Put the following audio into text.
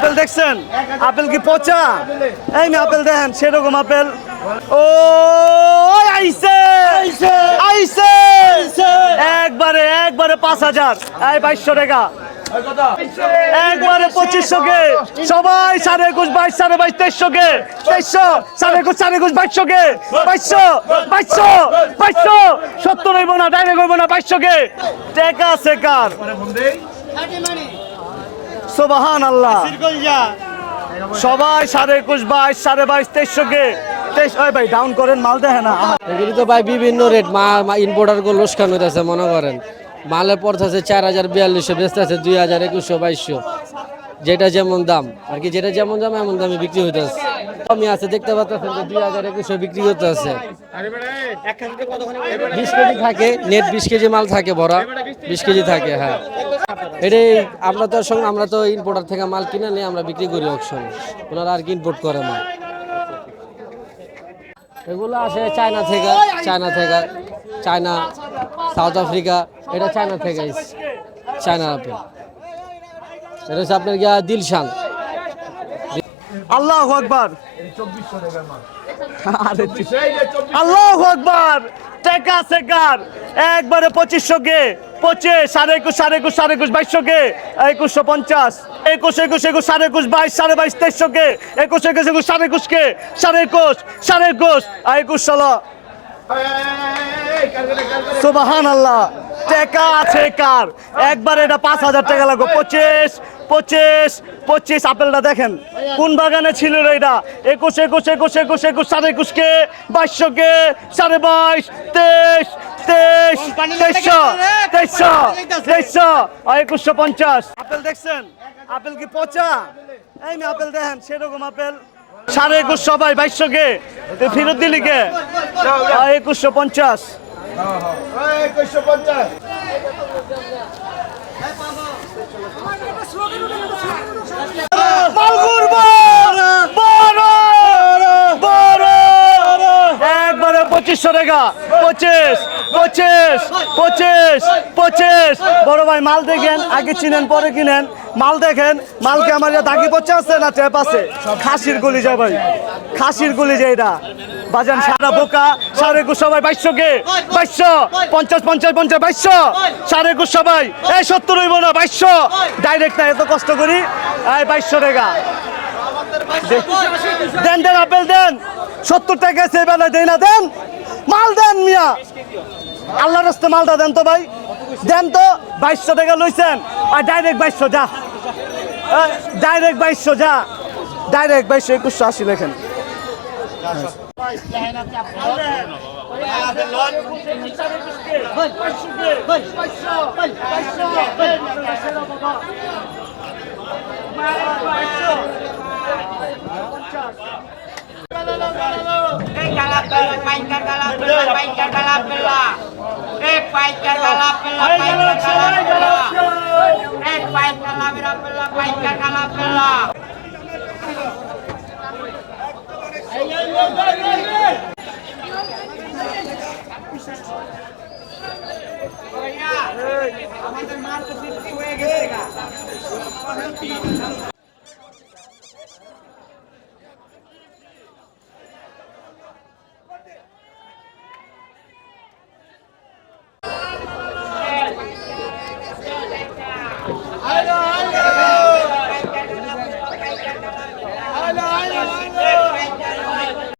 Apple দেখছেন? Apple কি পচা? এই মি আপেল দেখেন সেরকম আপেল। ও আইছে আইছে একবারে একবারে পাঁচ হাজার। এই বাইশশো টাকা। একবারে পঁচিশশো কে? সবাই সাড়ে একুশ বাইশ সাড়ে বাইশ তেইশশো কে? তেইশশো সাড়ে একুশ সাড়ে একুশ বাইশশো কে? বাইশশো বাইশশো বাইশশো! সত্তর হইব না ডাইরেক্ট হইব না বাইশশো কে? টেকা আছে কার? সোবাহান আল্লাহ সবাই সাড়ে একুশ বাইশ সাড়ে বাইশ তেইশশো কে? তেইশ ভাই ডাউন করেন মাল দেখে না। এগুলি তো ভাই বিভিন্ন রেট মা ইম্পোর্টারগুলো লোসকান হইতেছে মনে করেন। মালের পড়তেছে চার হাজার বিয়াল্লিশশো দুই হাজার একুশশো বাইশশো। যেটা যেমন দাম আর কি যেটা যেমন দাম এমন দামে বিক্রি হইতেছে। কমই আছে দেখতে পাচ্ছেন যে দুই হাজার একুশশো বিক্রি করতে আছে বিশ কেজি থাকে নেট বিশ কেজি মাল থাকে ভরা বিশ কেজি থাকে হ্যাঁ। এটাই আমরা তো সঙ্গে আমরা তো ইম্পোর্টার থেকে মাল কিনে নিয়ে আমরা বিক্রি করি অকশনে ওনারা আর কি ইম্পোর্ট করে মাল। এগুলো আসে চায়না থেকে চায়না থেকে, চায়না, সাউথ আফ্রিকা, এটা চায়না থেকে চায়না আপেল। এটা হচ্ছে আপনার গিয়া দিলশান। আল্লাহ আকবার। আল্লাহ আকবার। টেকা সেকার। একবারে পঁচিশশো কে। পঁচিশ, সাড়ে একুশ সাড়ে একুশ সাড়ে একুশ বাইশশো কে একুশশো পঞ্চাশ। একুশ একুশ একুশ, সাড়ে একুশ, বাইশ, সাড়ে বাইশ তেইশশো কে একুশ একুশ একুশ, সাড়ে একুশ কে সাড়ে একুশ সাড়ে একুশ একুশ ষোলো। সুবাহান আল্লাহ টাকা আছে কার? একবার এটা পাঁচ হাজার টাকা লাগবে। পঁচিশ পঁচিশ পঁচিশ। আপেলটা দেখেন, কোন বাগানে ছিল রে এটা? একুশ একুশ একুশ একুশ একুশ, সাড়ে একুশ কে বাইশশো কে সাড়ে বাইশ, তেইশ তেইশ তেইশশো তেইশশো তেইশশো আর একুশশো পঞ্চাশ। আপেল দেখছেন? আপেল কি পচা? এই আপেল দেখেন সেরকম আপেল। সাড়ে একুশ সবাই বাইশশো কে? ফেরত দিলি কে? আর একুশশো পঞ্চাশ। বড় বড় একবারে পঁচিশশো টাকা। পঁচিশ। পঁচিশ পঁচিশ পঁচিশ। বড় ভাই, মাল দেখেন, আগে চিনেন, পরে কিনেন। মাল দেখেন, মালকে আমার দাগি পচা আছে না ট্যাপ আছে? খাসির গুলি যায় ভাই। খাসির গুলি যায় এটা। বাজান সারা বোকা, সাড়ে একুশ সবাই বাইশশো কে? বাইশশো, পঞ্চাশ পঞ্চাশ পঞ্চাশ, বাইশশো। সাড়ে একুশ সবাই। এই সত্তর হইব না, বাইশশো। ডাইরেক্ট না, এত কষ্ট করি। এই, বাইশশো দে- দেন দেন, আপেল দেন। সত্তর টাকা সেই বেলায় দেই না, দেন। মাল দেন মিয়া। আল্লাহ রাস্তে মালটা দেন তো ভাই। দেন তো বাইশশো টাকা লইছেন। আর ডাইরেক্ট বাইশশো যা। ডাইরেক্ট বাইশশো যা। ডাইরেক্ট বাইশশো একুশশো আশি লেখেন। kalapela, paikar kalapela, paikar kalapela. Eh, paikar kalapela, paikar kalapela. Eh, paikar kalapela, paikar kalapela. আমাদের মাল তো বিক্রি হয়ে গেছে।